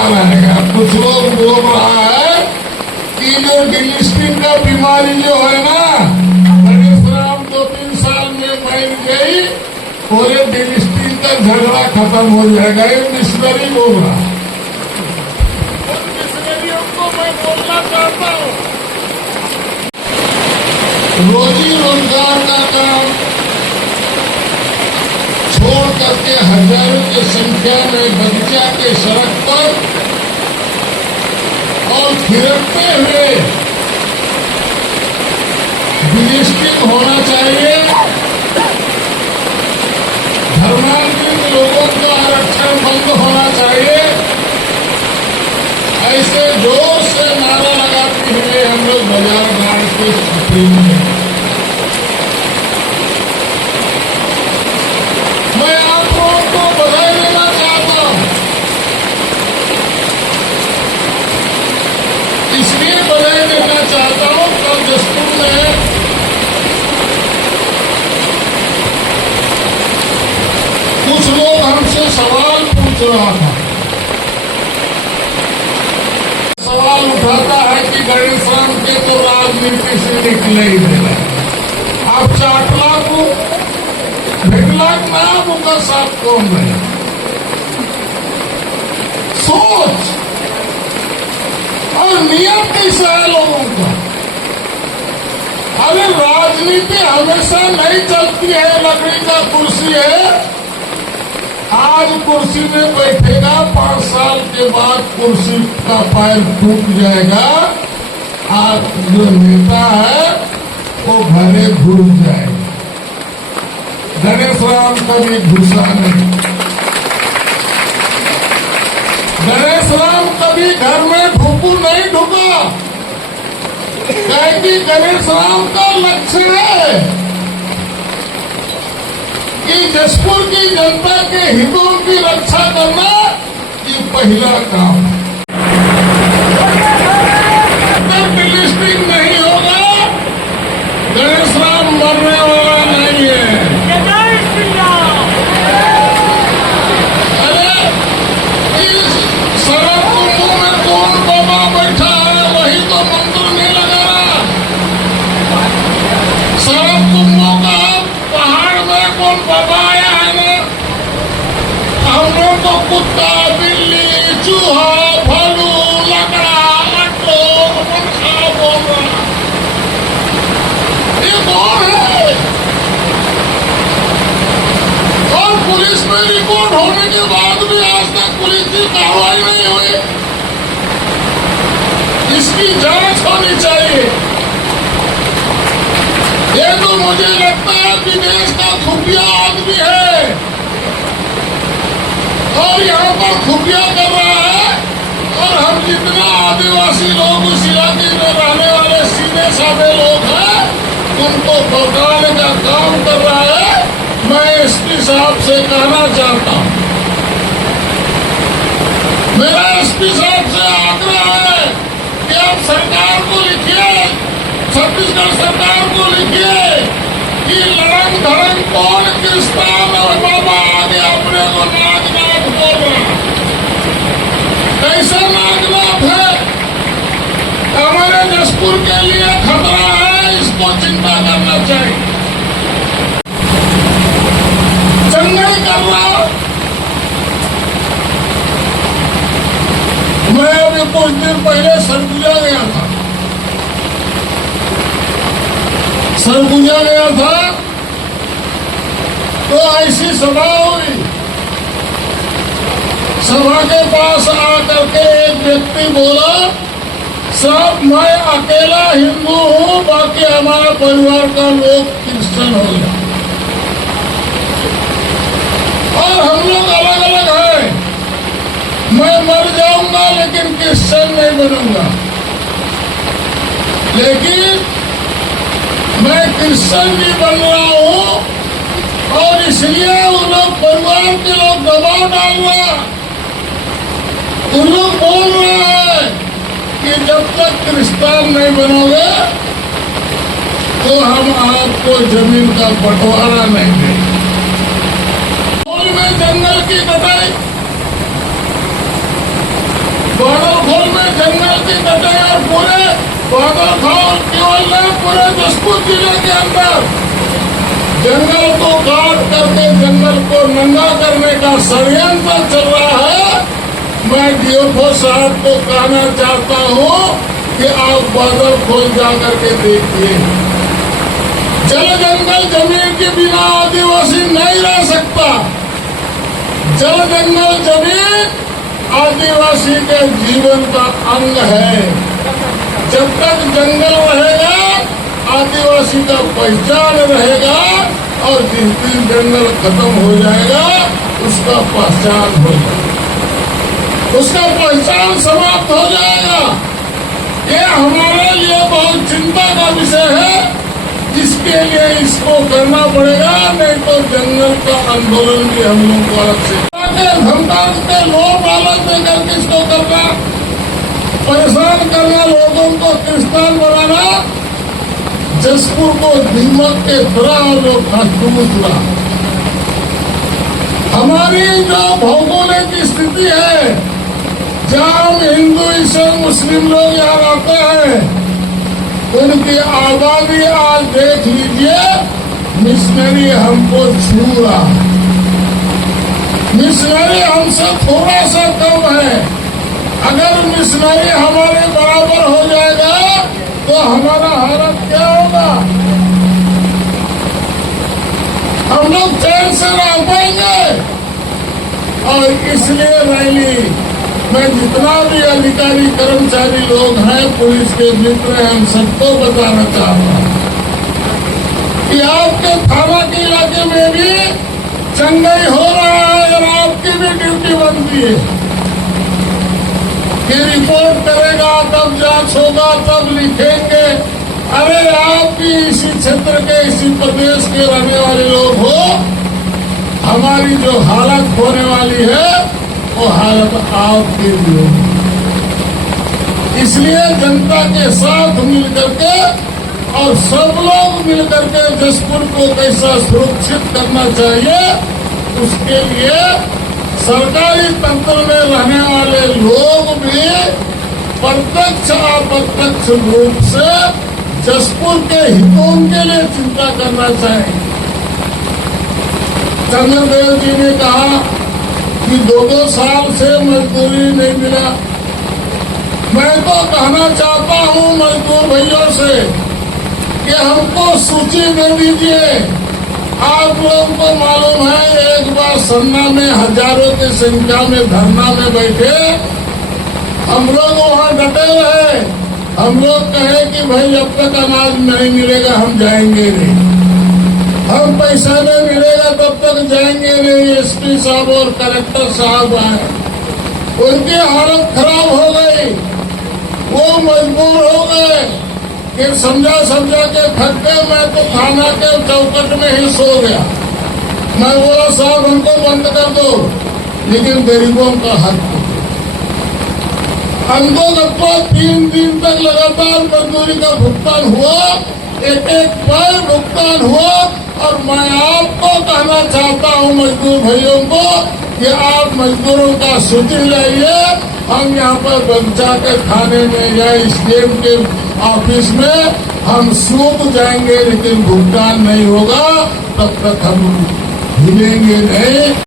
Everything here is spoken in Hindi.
आ रहेगा। कुछ लोग बोल रहा है कि जो डिलिस्टिंग का बीमारी जो है ना, गणेश राम 2-3 साल में बैठ गई, पूरे डिलिस्टिंग का झगड़ा खत्म हो जाएगा। ये मिशनरी बोल रहा है। उन मिशनरियों को मैं बोलना चाहता हूँ, रोजी रोजगार का काम छोड़ करके हजारों की संख्या में बगीचा के सड़क पर और थिरकते हुए डिलिस्टिंग होना चाहिए। धर्मांतरित लोगों का आरक्षण बंद होना चाहिए। ऐसे जोर से नारा लगाते हुए हम लोग बाजार घाट से छुट्टी में। मैं आप लोगों को बधाई देना चाहता हूं, इसलिए बधाई देना चाहता हूं कल जसपुर में कुछ लोग हमसे सवाल पूछ रहा था। सवाल उठाता है कि गणेश राम के तो राजनीति से निकले ही दे रहे। आप चाटला को भेटलाक नया मुका साथ कौन रहे? सोच और नियम कैसा है लोगों का। अरे राजनीति हमेशा नहीं चलती है, लकड़ी का कुर्सी है। आज कुर्सी में बैठेगा, 5 साल के बाद कुर्सी का पैर टूट जाएगा। आज जो नेता है वो घरे घुस जाएगा। गणेश राम कभी घुसा नहीं। गणेश राम कभी घर में ढुकू नहीं ढुका, क्योंकि गणेश राम का लक्ष्य है कि जसपुर की जनता के हितों की रक्षा करना, ये पहला काम है। अगर डिलिस्टिंग नहीं होगा, गणेश राम मरने वाला नहीं है। अरे इस सड़क कुंभों में कौन बाबा बैठा है, वही तो मंत्र नहीं लगा रहा। सड़क कुंभों का पहाड़ में कौन बाबा आया है ना, हम लोग को कुत्ता, बिल्ली, चूहा, भालू, लकड़ा, लट्टू, पंखा बोल रहा। ये कौन है? और पुलिस में रिपोर्ट होने के बाद भी आज तक पुलिस की कार्रवाई नहीं हुई। इसकी जांच होनी चाहिए। ये तो मुझे लगता है कि देश का खुफिया आदमी है और यहाँ पर खुफिया कर रहा है। और हम जितना आदिवासी लोग उस इलाके में रहने वाले सीधे साधे लोग हैं, उनको भड़काने का काम कर रहा है। मैं एसपी साहब से कहना चाहता हूं, मेरा एसपी साहब से आग्रह है कि आप सरकार को लिखिए, छत्तीसगढ़ सरकार को लिखिए कि लड़ंग धड़ंग कौन किसान और बाबा आगे अपने को नागनाथ बोल रहा। कैसा नागनाथ है? हमारे जसपुर के लिए खतरा है, इसको चिंता करना चाहिए। नहीं कर रहा। मैं अभी कुछ दिन पहले सरगुजा गया था। सरगुजा गया था तो ऐसी सभा हुई। सभा के पास आकर के एक व्यक्ति बोला, साहब मैं अकेला हिंदू हूँ, बाकी हमारा परिवार का लोग क्रिश्चियन हो गया और हम लोग अलग अलग हैं। मैं मर जाऊंगा लेकिन क्रिश्चियन नहीं बनूंगा। लेकिन मैं क्रिश्चियन भी बन रहा हूं और इसलिए उन लोग परिवार के लोग दबाव डाल रहा। उन लोग बोल रहे हैं कि जब तक क्रिश्चियन नहीं बनोगे तो हम आपको जमीन का बंटवारा नहीं देंगे। में जंगल की कटाई, पूरे बादल खान केवल नहीं, पूरे जशपुर जिले के अंदर जंगल को काट करके जंगल को नंगा करने का षड्यंत्र चल रहा है। मैं डीएफओ साहब को कहना चाहता हूँ कि आप बादल खोल जा करके देखिए। जल जंगल जमीन के बिना आदिवासी नहीं रह सकता। जल जंगल जमीन आदिवासी के जीवन का अंग है। जब तक जंगल रहेगा आदिवासी का पहचान रहेगा, और जिस दिन जंगल खत्म हो जाएगा उसका पहचान हो जाएगा, उसका पहचान समाप्त हो जाएगा। ये हमारे लिए बहुत चिंता का विषय है। इसके लिए इसको करना पड़ेगा, नहीं तो जंगल का आंदोलन भी हम लोग को अलग से धमकाते लोग लालच देकर किसको करना, परेशान करना, लोगों को क्रिस्तान बनाना, जशपुर को दीमक के तरह लोग दूसरा। हमारी जो भौगोलिक स्थिति है, जहाँ हम हिंदू ईसाई मुस्लिम लोग यहाँ आते हैं, उनकी आबादी आज देख लीजिए, मिशनरी हमको छू रहा है। मिशनरी हमसे थोड़ा सा कम है। अगर मिशनरी हमारे बराबर हो जाएगा तो हमारा हालत क्या होगा? हम लोग चैन से रह पाएंगे। और इसलिए रैली मैं जितना भी अधिकारी कर्मचारी लोग हैं, पुलिस के मित्र हैं, हम सबको बताना चाहता हूँ कि आपके थाना के इलाके में भी चंगाई हो रहा है और आपकी भी ड्यूटी बनती है कि रिपोर्ट करेगा, तब जांच होगा, तब लिखेंगे। अरे आप भी इसी क्षेत्र के, इसी प्रदेश के रहने वाले लोग हो, हमारी जो हालत होने वाली है वो हालत आपके लिए। इसलिए जनता के साथ मिलकर के और सब लोग मिलकर के जशपुर को कैसा सुरक्षित करना चाहिए, उसके लिए सरकारी तंत्र में रहने वाले लोग भी प्रत्यक्ष अप्रत्यक्ष रूप से जशपुर के हितों के लिए चिंता करना चाहिए। चंद्रदेव जी ने कहा कि 2-2 साल से मजदूरी नहीं मिला। मैं तो कहना चाहता हूं मजदूर भाइयों से कि हमको सूची दे दीजिए। आप लोगों को मालूम है, एक बार सन्ना में हजारों की संख्या में धरना में बैठे, हम लोग वहाँ डटे रहे। हम लोग कहे कि भाई जब तक अनाज नहीं मिलेगा हम जाएंगे नहीं, हम पैसा नहीं मिलेगा तब तक जाएंगे नहीं। एसपी साहब और कलेक्टर साहब आए, उनकी हालत खराब हो गई, वो मजबूर हो गए कि समझा के थक गए। मैं तो थाना के चौकट में ही सो गया। मैं बोला साहब हमको बंद कर दो, लेकिन गरीबों का हक हमको लगता 3 दिन तक लगातार मजदूरी का भुगतान हुआ, एक बार भुगतान हुआ। और मैं आपको कहना चाहता हूं मजदूर भाइयों को कि आप मजदूरों का सूची लाइए। हम यहाँ पर बच्चा के खाने में या स्टेट के ऑफिस में हम सूख जाएंगे, लेकिन भुगतान नहीं होगा तब तक हम हिलेंगे नहीं।